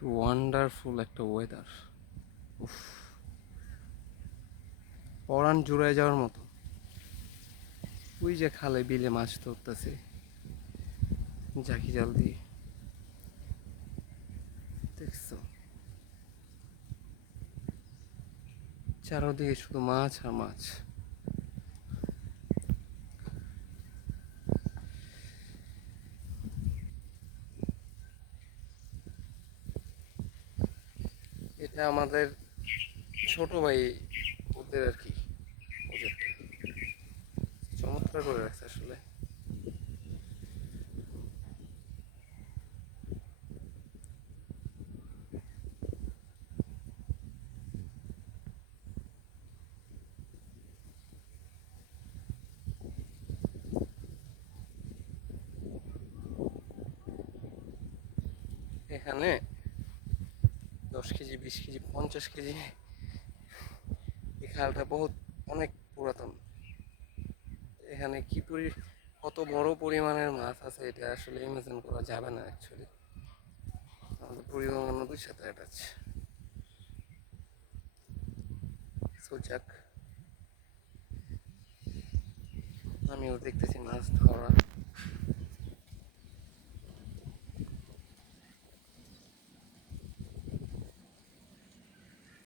Wonderful একটা weather. উফ, পরাণ জুড়ায় যাওয়ার মতো। ওই যে খালে বিলে মাছ ধরতেছে জাকি জাল দিয়ে, দেখছো? চারদিকে শুধু মাছ আর মাছ। এটা আমাদের ছোট ভাই ওদের আর কি, ওদেরটা চমৎকার করে রাখছে আসলে। এখানে 10 কেজি, 20 কেজি, 50 কেজি, এই খালটা বহুত অনেক পুরাতন। এখানে কত বড় পরিমাণের মাছ আছে এটা আসলে ইমাজিন করা যাবে না অ্যাকচুয়ালি। আমাদের বুড়িগঙ্গা নদীর সাথে অ্যাটাচ। সোজাক, আমিও দেখতেছি মাছ ধরা।